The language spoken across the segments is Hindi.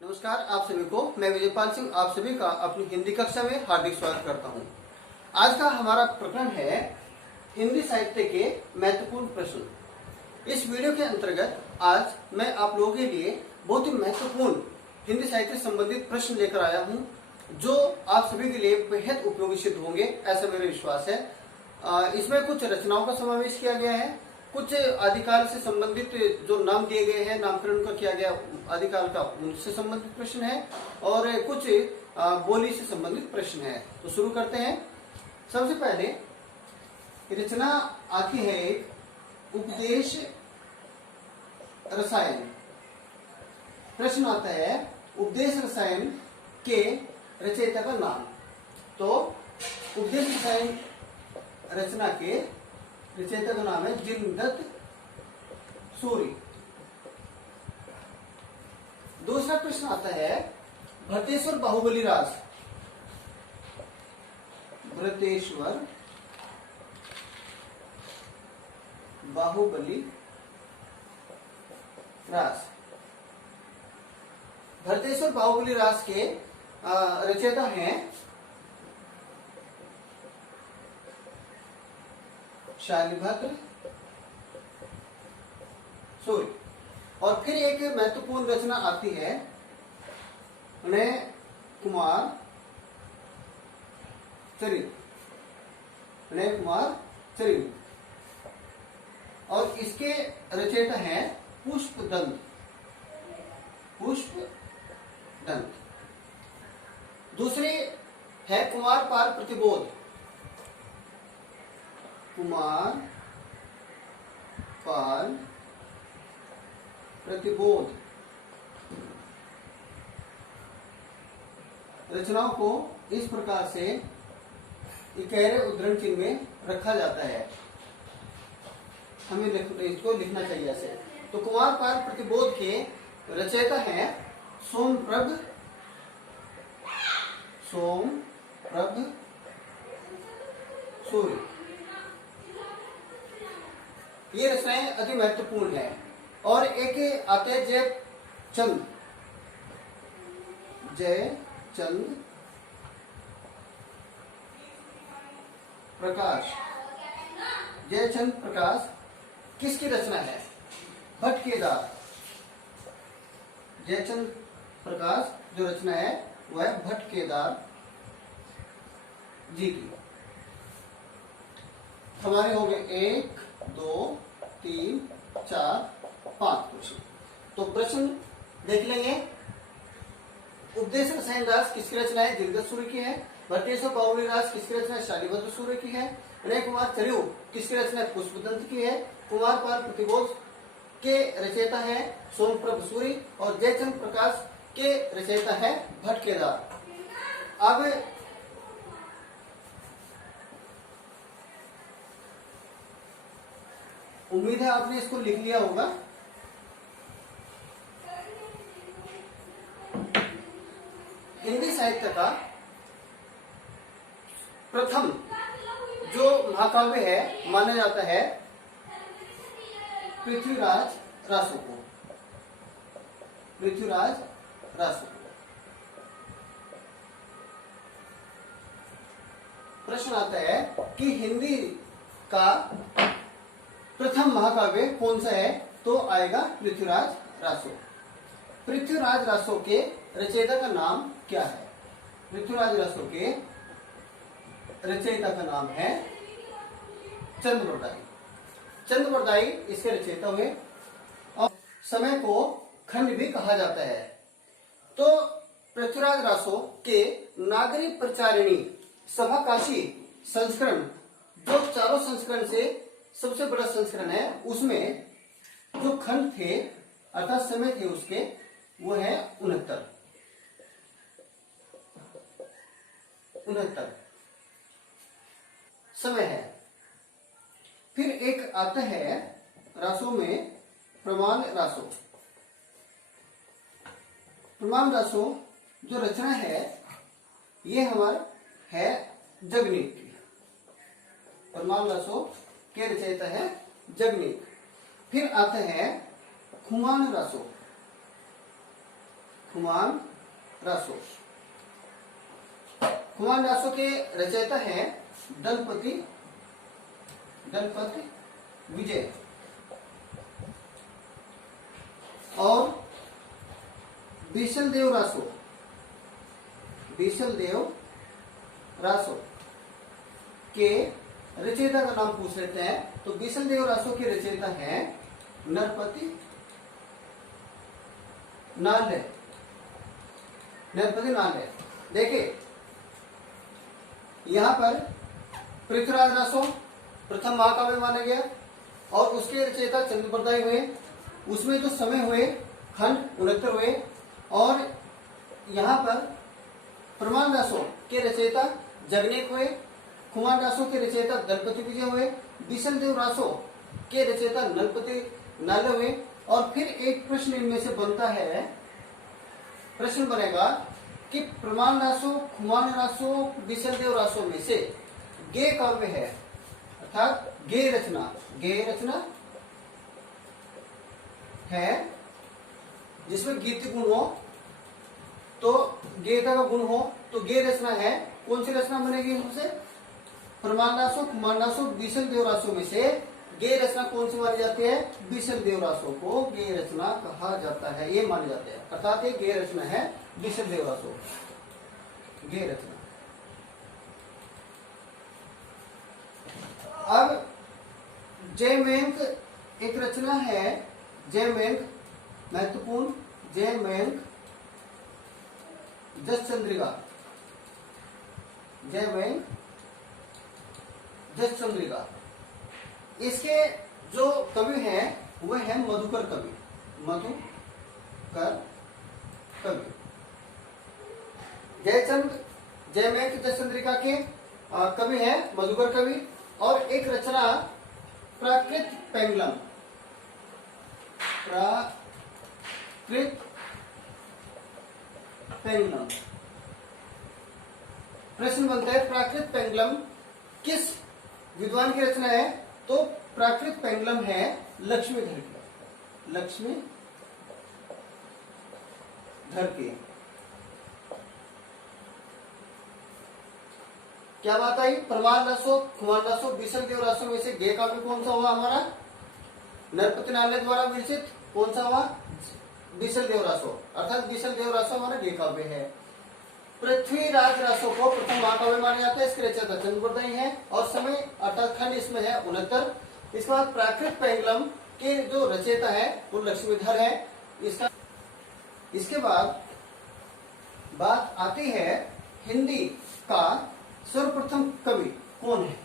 नमस्कार आप सभी को। मैं विजयपाल सिंह आप सभी का अपनी हिंदी कक्षा में हार्दिक स्वागत करता हूं। आज का हमारा प्रकरण है हिंदी साहित्य के महत्वपूर्ण प्रश्न। इस वीडियो के अंतर्गत आज मैं आप लोगों के लिए बहुत ही महत्वपूर्ण हिंदी साहित्य से संबंधित प्रश्न लेकर आया हूं, जो आप सभी के लिए बेहद उपयोगी सिद्ध होंगे, ऐसा मेरा विश्वास है। इसमें कुछ रचनाओं का समावेश किया गया है, कुछ आदिकाल से संबंधित जो नाम दिए गए हैं, नामकरण का किया गया आदिकाल का, उनसे संबंधित प्रश्न है और कुछ बोली से संबंधित प्रश्न है। तो शुरू करते हैं। सबसे पहले रचना आती है एक उपदेश रसायन। प्रश्न आता है उपदेश रसायन के रचयिता का नाम। तो उपदेश रसायन रचना के रचयिता का नाम है जिनदत्त सूरि। दूसरा प्रश्न आता है भरतेश्वर बाहुबली रास। भरतेश्वर बाहुबली रास। भरतेश्वर बाहुबली रास के रचयिता हैं शालिभद्र सूरि। और फिर एक महत्वपूर्ण रचना आती है नय कुमार चरित। नय कुमार चरित और इसके रचयिता हैं पुष्पदंत। पुष्पदंत। दूसरी है कुमार पाल प्रतिबोध। कुमार पाल प्रतिबोध। रचनाओं को इस प्रकार से इकहरे उद्धरण चिन्ह में रखा जाता है, हमें इसको लिखना चाहिए ऐसे। तो कुमार पाल प्रतिबोध के रचयिता हैं सोमप्रभ सूरि। ये रचनाएं अति महत्वपूर्ण है। और एक आते हैं जयचंद प्रकाश। जयचंद प्रकाश किसकी रचना है? भट्ट केदार। जयचंद प्रकाश जो रचना है वह है भट्ट केदार जी की। हमारे हो गए 1 2 3 4 5 प्रश्न। तो प्रश्न देख लेंगे। उपदेश रसायन रास किसकी रचना है? जिनदत्त सूरि की है। भरतेश्वर बाहुबली रास किसकी रचना है? शालिभद्र सूरि की है। नय कुमार चरित किसकी रचना है? पुष्पदंत की है। कुमार पाल प्रतिबोध के रचयिता है सोमप्रभ सूरि और जयचंद प्रकाश के रचयिता है भट्ट केदार। अब उम्मीद है आपने इसको लिख लिया होगा। हिंदी साहित्य का प्रथम जो महाकाव्य है माना जाता है पृथ्वीराज रासो को। पृथ्वीराज रासो। प्रश्न आता है कि हिंदी का प्रथम महाकाव्य कौन सा है? तो आएगा पृथ्वीराज रासो। पृथ्वीराज रासो के रचयिता का नाम क्या है? पृथ्वीराज रासो के रचयिता का नाम है चंद्रवरदायी। चंद्रवरदायी इसके रचयिता हुए और समय को खंड भी कहा जाता है। तो पृथ्वीराज रासो के नागरी प्रचारिणी सभाकाशी संस्करण, जो चारों संस्करण से सबसे बड़ा संस्करण है, उसमें जो खंड थे अर्थात समय थे उसके, वो है 69 समय है। फिर एक आता है रासो में प्रमाण रासो। प्रमाण रासो जो रचना है ये हमारा है जगनीक की। प्रमाण रासो के रचयिता है जगनीक। फिर आता है खुमान रासो। खुमान रासो। खुमान रासो के रचयिता है दलपति विजय और बीसलदेव रासो के रचयिता का नाम पूछ लेते हैं। तो बीसलदेव रासो के रचयिता हैं नरपति नाले। देखिए यहां पर पृथ्वीराज रासो प्रथम महाकाव्य माना गया और उसके रचयिता चंद्रप्रदाय हुए। उसमें जो समय हुए खंड 69 हुए और यहाँ पर प्रमाण रासो के रचयिता जगनेक हुए। खुमान रासो के रचयिता दलपति विजय हुए। बीसलदेव रासो के रचयिता नरपति नाले हुए। और फिर एक प्रश्न इनमें से बनता है, प्रश्न बनेगा कि प्रमाण रासो, खुमान रासो, बीसलदेव रासो में से गेय काव्य है अर्थात गेय रचना है जिसमें गीत गुण हो, तो गेयता का गुण हो तो गेय रचना है। कौन सी रचना बनेगी उनसे? प्रमाण रासो, खुमान रासो, बीसलदेव रासो में से गेय रचना कौन सी मानी जाती है? बीसलदेव रासो को गेय रचना कहा जाता है, ये माने जाते हैं। अर्थात ये गेय रचना है बीसलदेव रासो, गेय रचना। अब जयमेंक एक रचना है, जयमेंक महत्वपूर्ण, जयमेंक जसचंद्रिका, जयमेंक जसचंद्रिका। इसके जो कवि हैं वह है मधुकर कवि। जयमेंक जसचंद्रिका के कवि हैं मधुकर कवि। और एक रचना प्राकृत पेंगलम, प्रश्न बनता है प्राकृत पेंगलम किस विद्वान की रचना है? तो प्राकृत पेंगलम है लक्ष्मीधर की। क्या बात आई? प्रमाण रासो, खुमान रासो, बीसलदेव रासो में से गेय काव्य कौन सा हुआ हमारा? नरपति नाले द्वारा विरचित कौन सा हुआ? बीसलदेव रासो। अर्थात बीसलदेव रासो हमारा गेय काव्य है। पृथ्वीराज रासो को प्रथम महाकाव्य माना जाता है। इसके रचयिता चंद्रप्रदाय है और समय अर्थात खंड इसमें है 69। इसके बाद प्राकृत पेंगलम के जो रचयिता है वो लक्ष्मीधर है। इसके बाद बात आती है हिंदी का सर्वप्रथम कवि कौन है?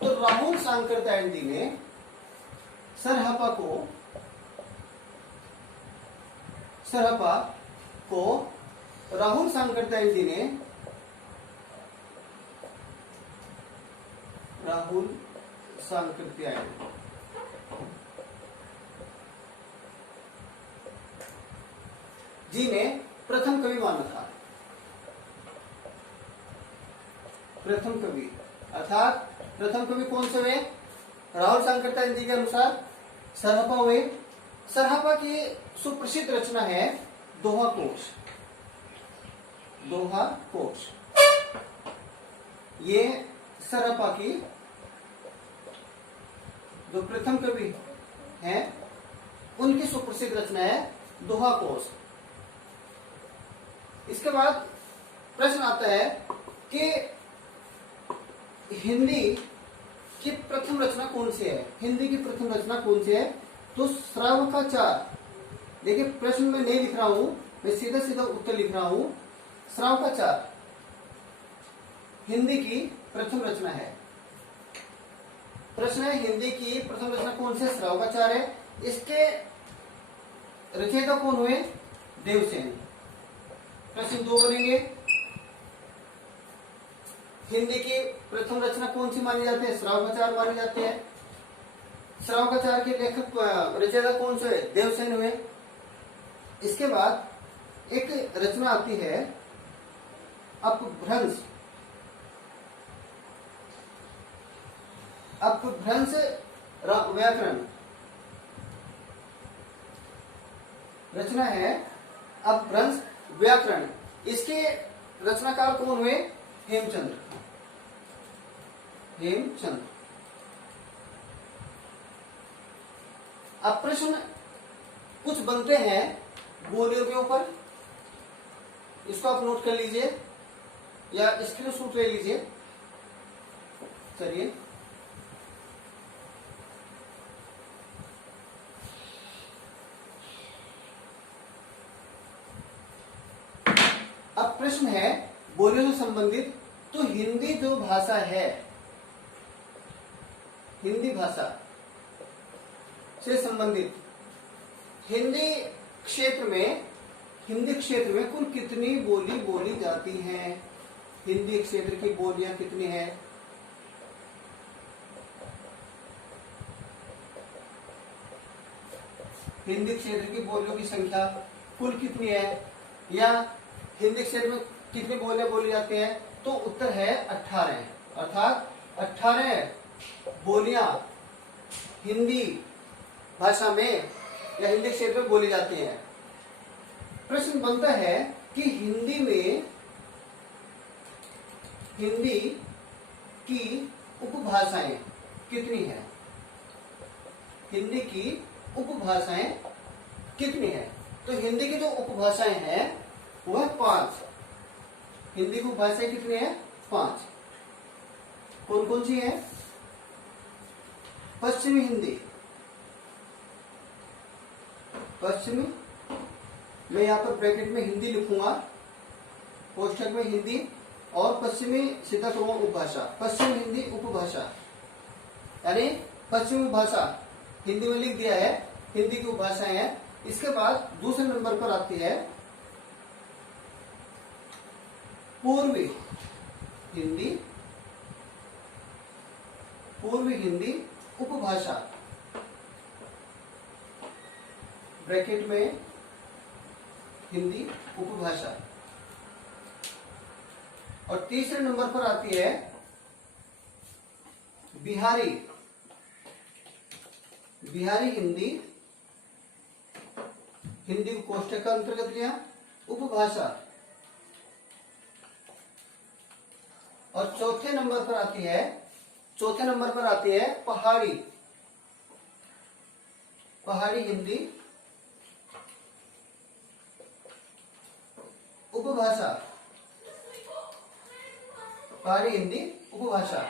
तो राहुल सांकरत्यायन ने सरहपा को राहुल सांकरत्यायन जी ने प्रथम कवि माना था। प्रथम कवि अर्थात प्रथम कवि कौन से हुए? राहुल सांकरत्यायन जी के अनुसार सरहपा हुए। सरहपा की सुप्रसिद्ध रचना है दोहा कोश। ये सरहपा की जो प्रथम कवि हैं उनकी सुप्रसिद्ध रचना है दोहा कोश। इसके बाद प्रश्न आता है कि हिंदी की प्रथम रचना कौन सी है? हिंदी की प्रथम रचना कौन सी है? तो श्रावकाचार। देखिए प्रश्न में नहीं लिख रहा हूं, मैं सीधा उत्तर लिख रहा हूं। श्रावकाचार हिंदी की प्रथम रचना है। प्रश्न है हिंदी की प्रथम रचना कौन से? श्रावकाचार है। इसके रचयिता कौन हुए? देवसेन। प्रश्न 2 बनेंगे। हिंदी की प्रथम रचना कौन सी मानी जाती है? श्रावकाचार मानी जाती है। श्रावकाचार के लेखक रचयिता कौन से? देवसेन हुए। इसके बाद एक रचना आती है अपभ्रंश व्याकरण। रचना है अपभ्रंश व्याकरण, इसके रचनाकार कौन हुए? हेमचंद्र। अब प्रश्न कुछ बनते हैं बोलियों के ऊपर, इसको आप नोट कर लीजिए या स्क्रीनशॉट ले लीजिए। चलिए, अब प्रश्न है बोलियों से संबंधित। तो हिंदी जो भाषा है, हिंदी भाषा से संबंधित हिंदी क्षेत्र में कुल कितनी बोली बोली जाती हैं? हिंदी क्षेत्र की बोलियां कितनी हैं? हिंदी क्षेत्र की बोलियों की संख्या कुल कितनी है, या हिंदी क्षेत्र में कितनी बोलियां बोली जाती हैं? तो उत्तर है 18, अर्थात 18 बोलियां हिंदी भाषा में या हिंदी क्षेत्र में बोली जाती हैं। प्रश्न बनता है कि हिंदी की उपभाषाएं कितनी हैं? हिंदी की उपभाषाएं कितनी हैं? तो हिंदी की जो उपभाषाएं हैं वह 5। हिंदी की उपभाषाएं कितनी है? 5। कौन कौन सी है? पश्चिमी हिंदी, पश्चिमी, मैं यहां पर ब्रैकेट में हिंदी लिखूंगा, कोष्ठक में हिंदी, और पश्चिमी सीधा करूंगा उपभाषा, पश्चिम हिंदी उपभाषा, यानी पश्चिमी भाषा हिंदी में लिख दिया है, हिंदी की उपभाषाएं हैं। इसके बाद दूसरे नंबर पर आती है पूर्वी हिंदी, पूर्वी हिंदी उपभाषा, ब्रैकेट में हिंदी उपभाषा। और तीसरे नंबर पर आती है बिहारी, बिहारी हिंदी, हिंदी को कोष्ठक का अंतर्गत लिया, उपभाषा। और चौथे नंबर पर आती है पहाड़ी, पहाड़ी हिंदी उपभाषा, पहाड़ी हिंदी उपभाषा।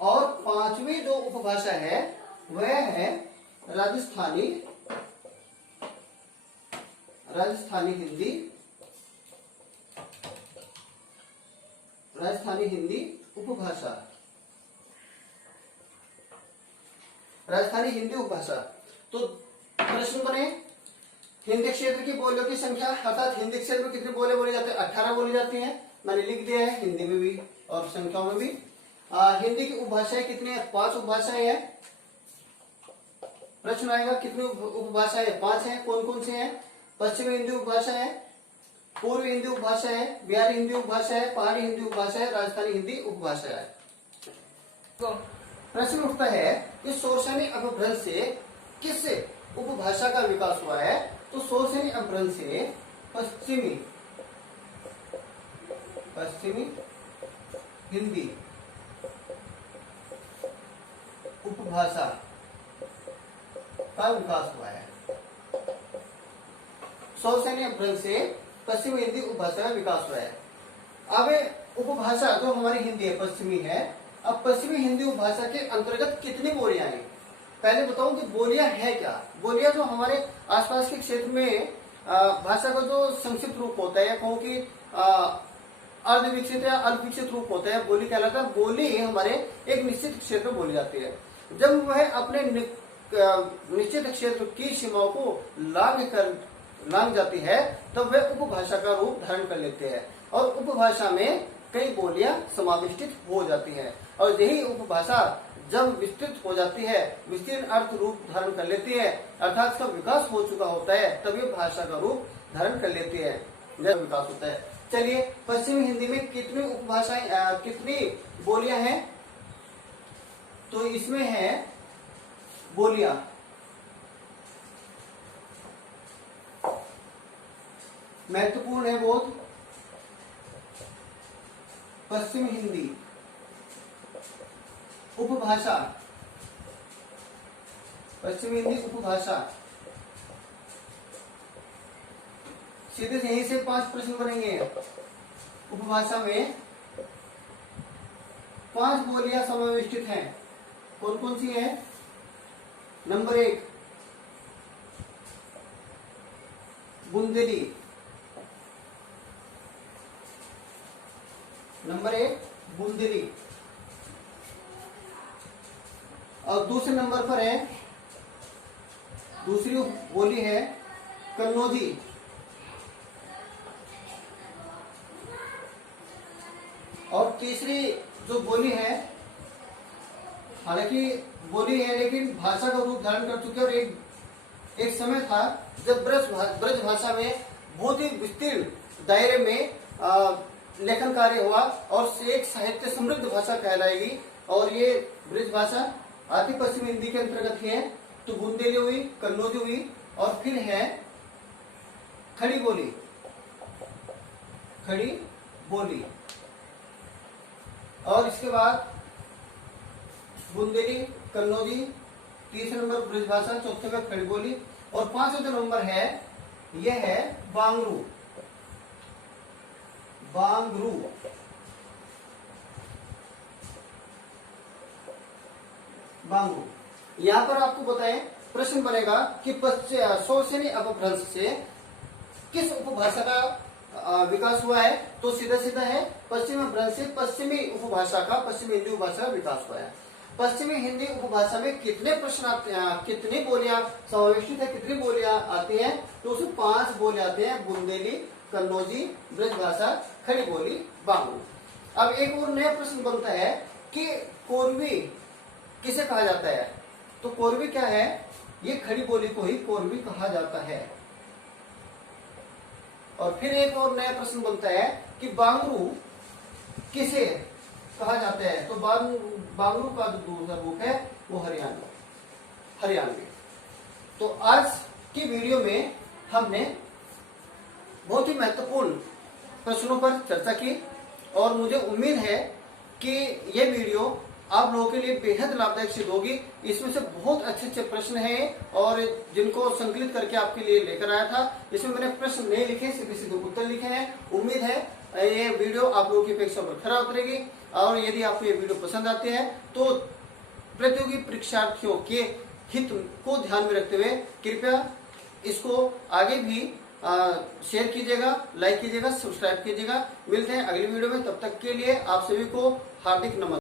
और 5वीं जो उपभाषा है वह है राजस्थानी, राजस्थानी हिंदी, राजस्थानी हिंदी उपभाषा, राजस्थानी हिंदी उपभाषा। तो प्रश्न बने हिंदी क्षेत्र की बोलियों की संख्या, अर्थात हिंदी क्षेत्र में कितनी बोले बोली जाती है? 18 बोली जाती हैं, मैंने लिख दिया है, हिंदी में भी और संख्याओं में भी। हिंदी की उपभाषाएं कितनी है? 5 उपभाषाएं हैं। प्रश्न आएगा कितनी उपभाषाएं? 5 हैं। कौन कौन सी हैं? पश्चिमी हिंदी उपभाषा है, पूर्वी हिंदी उपभाषा है, बिहारी हिंदी उपभाषा है, पहाड़ी हिंदी उपभाषा है, राजस्थानी हिंदी उपभाषा है। तो प्रश्न उठता है कि शोरसेनी अपभ्रंश से किस उपभाषा का विकास हुआ है? तो शोरसेनी अपभ्रंश से पश्चिमी हिंदी उपभाषा का विकास हुआ है। शोरसेनी अपभ्रंश से पश्चिमी हिंदी उपभाषा का विकास हुआ है। अब उपभाषा जो हमारी हिंदी है पश्चिमी है, अब पश्चिमी हिंदी उपभाषा के अंतर्गत कितनी बोलियां हैं? पहले बताऊं कि बोलियां है क्या। बोलियां जो हमारे आसपास के क्षेत्र में भाषा का जो संक्षिप्त रूप होता है, कहूं कि अर्धविकसित या अल्पविकसित रूप होता है, बोली कहलाता है। बोली हमारे एक निश्चित क्षेत्र में बोली जाती है। जब वह अपने निश्चित क्षेत्र की सीमाओं को लांघ जाती है तब वह उपभाषा का रूप धारण कर लेते हैं, और उपभाषा में कई बोलियां समाविष्टित हो जाती हैं। और यही उपभाषा जब विस्तृत हो जाती है, विस्तीर्ण अर्थ रूप धारण कर लेती है, अर्थात इसका विकास हो चुका होता है, तब ये भाषा का रूप धारण कर लेती है, जब विकास होता है। चलिए, पश्चिमी हिंदी में कितनी उपभाषाएं, कितनी बोलियां हैं? तो इसमें है बोलियां महत्वपूर्ण है बहुत पश्चिम हिंदी उपभाषा, पश्चिम हिंदी उपभाषा। सीधे से यहीं से 5 प्रश्न बनेंगे। उपभाषा में 5 बोलियां समाविष्टित हैं। कौन कौन सी है? Number 1 Bundeli, number 1 Bundeli. और दूसरे नंबर पर है, दूसरी बोली है कन्नौजी। और तीसरी जो बोली है, हालांकि बोली है लेकिन भाषा का रूप धारण कर चुकी है। और एक समय था जब ब्रज भाषा में बहुत ही विस्तीर्ण दायरे में लेखन कार्य हुआ और एक साहित्य समृद्ध भाषा कहलाएगी। और ये ब्रज भाषा आदि पश्चिम हिंदी के अंतर्गत है। तो बुंदेली हुई, कन्नौजी हुई, और फिर है खड़ी बोली, खड़ी बोली। और इसके बाद बुंदेली, कन्नौजी, तीसरे नंबर ब्रज भाषा, चौथे में खड़ी बोली, और 5वां जो नंबर है यह है बांगरू, बांगरू। बांगरू। यहां पर आपको बताएं, प्रश्न बनेगा कि शौसेनी अपभ्रंश से किस उपभाषा का विकास हुआ है? तो सीधा सीधा है पश्चिमी अपभ्रंश से पश्चिमी उपभाषा का, पश्चिमी हिंदी उपभाषा का विकास हुआ है। पश्चिमी हिंदी उपभाषा में कितने प्रश्न आते हैं, कितनी बोलियां समाविष्टित है, कितनी बोलियां आती हैं? तो उसमें 5 बोले आते हैं, बुंदेली, कन्नौजी, ब्रज भाषा, खड़ी बोली, बांगरू। अब एक और नया प्रश्न बनता है कि कोरवी किसे कहा जाता है? तो कोरवी क्या है? ये खड़ी बोली को ही कोरवी कहा जाता है। और फिर एक और नया प्रश्न बनता है कि बांगरू किसे कहा जाता है? तो बांगरू का जो दूसरा रूप है वो हरियाणवी। तो आज की वीडियो में हमने बहुत ही महत्वपूर्ण प्रश्नों पर चर्चा की, और मुझे उम्मीद है कि ये वीडियो आप लोगों के लिए बेहद लाभदायक सिद्ध होगी। इसमें से बहुत अच्छे अच्छे प्रश्न हैं और जिनको संकलित करके आपके लिए लेकर आया था। इसमें मैंने प्रश्न नहीं लिखे, सीधे सीधे उत्तर लिखे हैं। उम्मीद है ये वीडियो आप लोगों की अपेक्षा पर खरा उतरेगी। और यदि आपको ये वीडियो पसंद आते हैं तो प्रतियोगी परीक्षार्थियों के हित को ध्यान में रखते हुए कृपया इसको आगे भी शेयर कीजिएगा, लाइक कीजिएगा, सब्सक्राइब कीजिएगा। मिलते हैं अगली वीडियो में, तब तक के लिए आप सभी को हार्दिक नमस्कार।